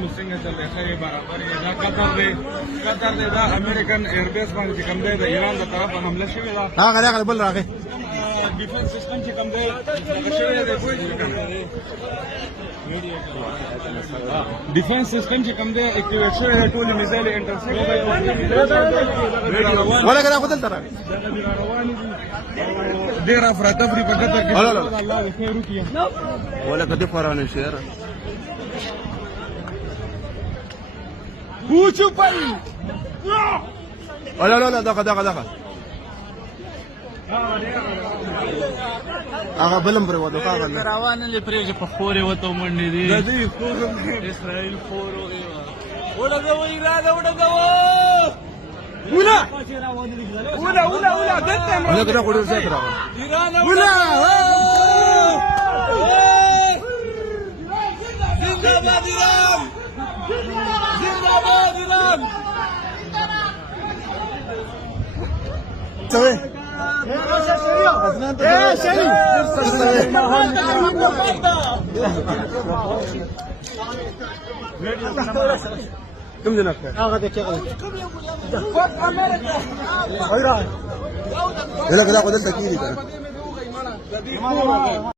طالبانو څنګه چلې ښه برابر یې دا قطر دی دا امریکن ایربیس باندې چې کوم دی د ایران د طرفه حمله شوې ده هغه بل راغی ډیفنس سیستم چې کوم دی هغه شوی دی ډیفنس سیستم چې کوم دی اکټیویټ شوی دی ټولې میزایل انټرسیپټ ولا کله خدل تر روانې دي ډېر افراتفري په قطر کې الله دې خیر وکړي ولا کده فرانه شهر پوچو پای لا دغه هغه بلم پر وته هغه روانه لې پرېږه په خورې وته منډې دي د دې فورم اسرائیل فورو وړګو ایران وړګو ولا دته ولا کده کوډر څه راغله ایران زنده‌باد ایران زنده‌باد ایران څه كم دينك؟ هذا كذا. فوت أمريكا. أيران. يلا كذا قدرت كذي.